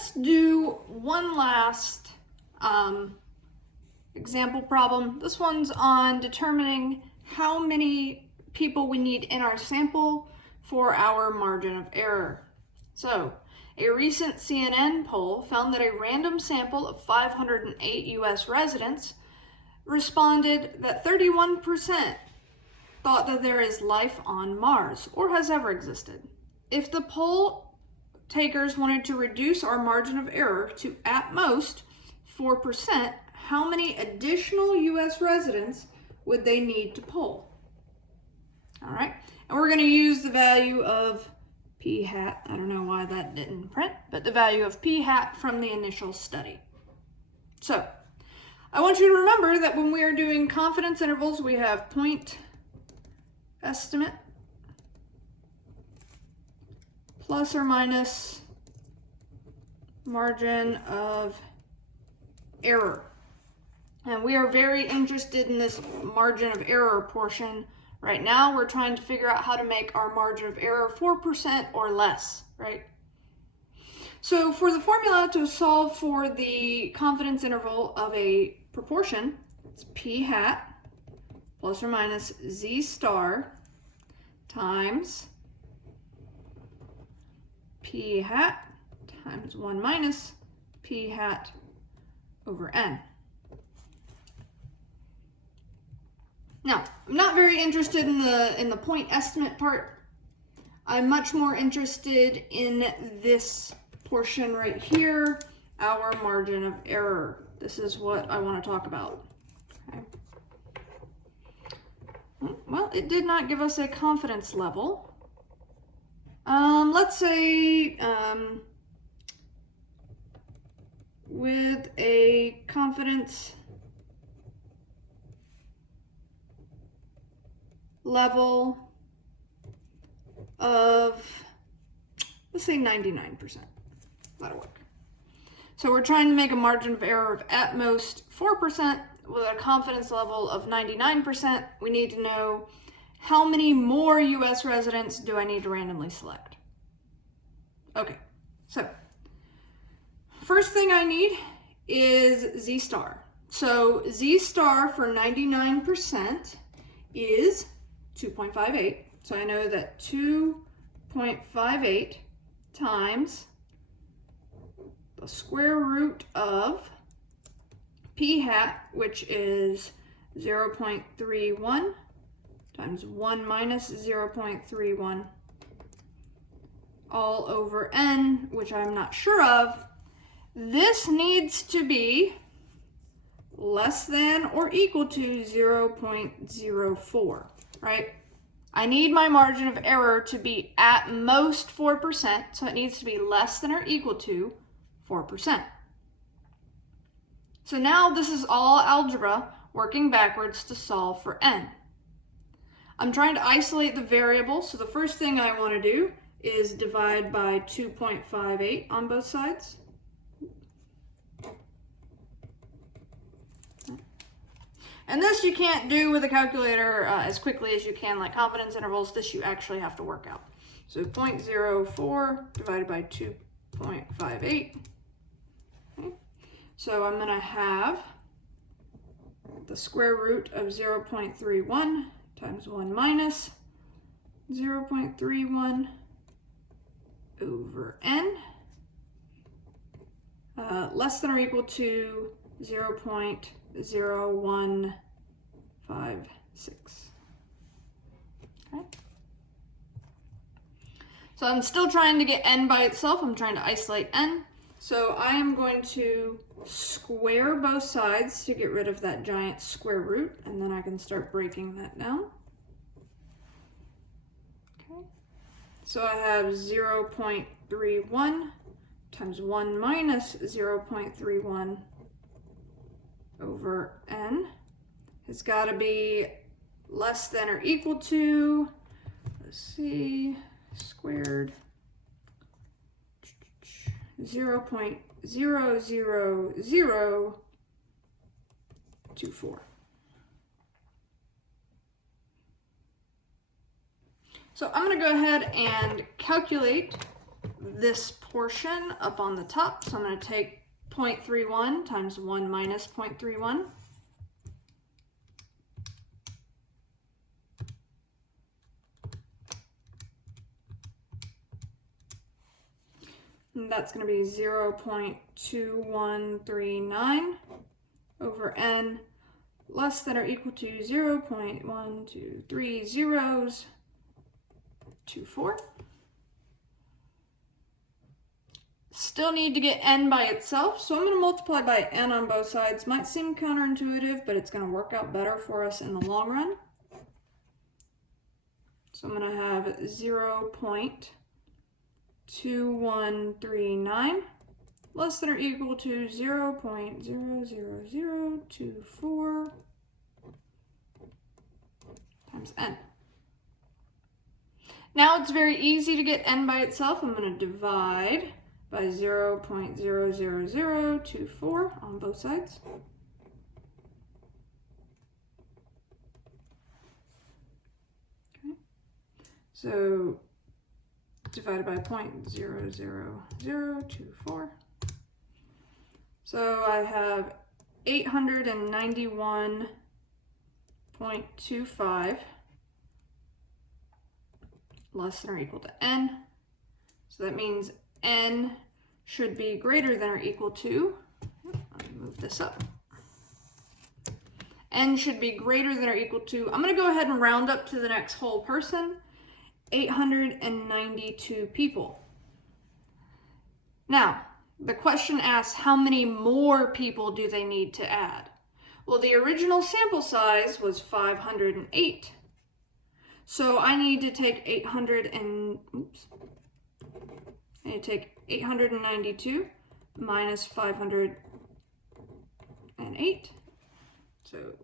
let's do one last example problem. This one's on determining how many people we need in our sample for our margin of error. So, a recent CNN poll found that a random sample of 508 US residents responded that 31% thought that there is life on Mars or has ever existed. If the poll takers wanted to reduce our margin of error to at most 4%, how many additional US residents would they need to poll? All right, and we're going to use the value of p hat. I don't know why that didn't print, but the value of p hat from the initial study. So I want you to remember that when we are doing confidence intervals, we have point estimate plus or minus margin of error. And we are very interested in this margin of error portion. Right now, we're trying to figure out how to make our margin of error 4% or less, right? So for the formula to solve for the confidence interval of a proportion, it's p hat plus or minus z star times p hat times 1 minus p hat over n. Now, I'm not very interested in the point estimate part. I'm much more interested in this portion right here, our margin of error. This is what I want to talk about. Okay. Well, it did not give us a confidence level. Let's say with a confidence level of, let's say 99%. That'll work. So we're trying to make a margin of error of at most 4% with a confidence level of 99%. We need to know how many more US residents do I need to randomly select. Okay, so first thing I need is Z star. So Z star for 99% is 2.58. So I know that 2.58 times the square root of p hat, which is 0.31 times 1 minus 0.31 all over n, which I'm not sure of. This needs to be less than or equal to 0.04, right? I need my margin of error to be at most 4%, so it needs to be less than or equal to 4%. So now this is all algebra working backwards to solve for n. I'm trying to isolate the variable, so the first thing I want to do is divide by 2.58 on both sides. And this you can't do with a calculator as quickly as you can like confidence intervals. This you actually have to work out. So 0.04 divided by 2.58. Okay. So I'm going to have the square root of 0.31 times 1 minus 0.31 over n, less than or equal to 0.0156. Okay. So I'm still trying to get n by itself. I'm trying to isolate n. So I am going to square both sides to get rid of that giant square root, and then I can start breaking that down. Okay. So I have 0.31 times 1 minus 0.31 over n has got to be less than or equal to, let's see, squared 0.00024. So I'm going to go ahead and calculate this portion up on the top. So I'm going to take 0.31 times 1 minus 0.31. And that's going to be 0.2139 over n less than or equal to 0.123024. Still need to get n by itself, so I'm going to multiply by n on both sides. Might seem counterintuitive, but it's going to work out better for us in the long run. So I'm going to have 0.2139 less than or equal to 0.00024 times n. Now it's very easy to get n by itself. I'm going to divide by 0.00024 on both sides. Okay. So divided by 0.00024. So I have 891.25 less than or equal to n. So that means n should be greater than or equal to, let me move this up. N should be greater than or equal to, I'm going to go ahead and round up to the next whole person, 892 people. Now, the question asks how many more people do they need to add? Well, the original sample size was 508. So I need to take 892 minus 508. So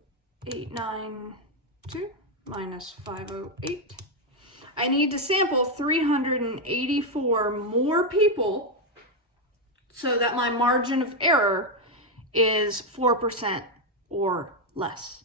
892 minus 508. I need to sample 384 more people so that my margin of error is 4% or less.